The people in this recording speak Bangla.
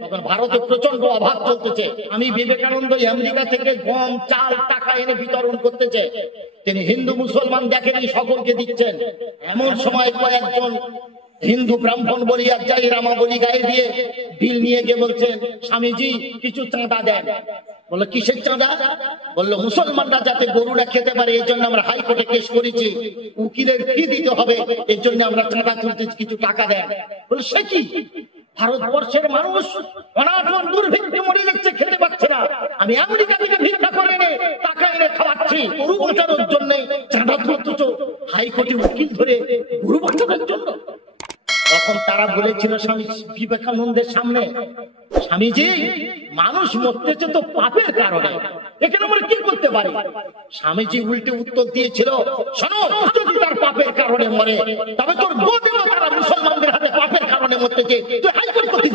তখন ভারতে প্রচন্ড অভাব চলতেছে। আমি বিবেকানন্দ আমেরিকা থেকে গম চাল টাকা এনে বিতরণ করতেছে। তিনি হিন্দু মুসলমান দেখেনি, সকলকে দিচ্ছেন। এমন সময় কয়েকজন হিন্দু ব্রাহ্মণ বলিয়ার যাই রামাবলী গায়ে দিয়ে বিল নিয়ে গিয়ে বলছেন, স্বামীজি কিছু চাঁদা দেন। বললো কিসের চাঁদা? বললো মুসলমানরা যাতে গরুরা খেতে পারে এই জন্য আমরা হাইকোর্টে কেস করেছি, উকিলের ফি দিতে হবে, এই জন্য আমরা চাঁদা তুলতেছি, কিছু টাকা দেন। বললো সে কি? ভারতবর্ষের মানুষ অনাটন দুর্ভিক্ষে মরে যাচ্ছে, খেতে পাচ্ছে না, আমি আমেরিকা থেকে ভিক্ষা করে এনে টাকা এনে খাওয়াচ্ছি গরু বাঁচানোর জন্য, চাঁদা তুলতেছ হাইকোর্টে উকিল ধরে গরু বাঁচানোর জন্য। তখন তারা বলেছিল স্বামী বিবেকানন্দের সামনে, স্বামীজি মানুষ মরতেছে তো পাপের কারণে, এখানে আমরা কি করতে পারি? স্বামীজি উল্টে উত্তর দিয়েছিল, শোনো, যদি তার পাপের কারণে মরে তবে তোর বোধেও তারা মুসলমানদের হাতে পাপের কারণে মরতেছে, তুই হাইকোর্ট করতে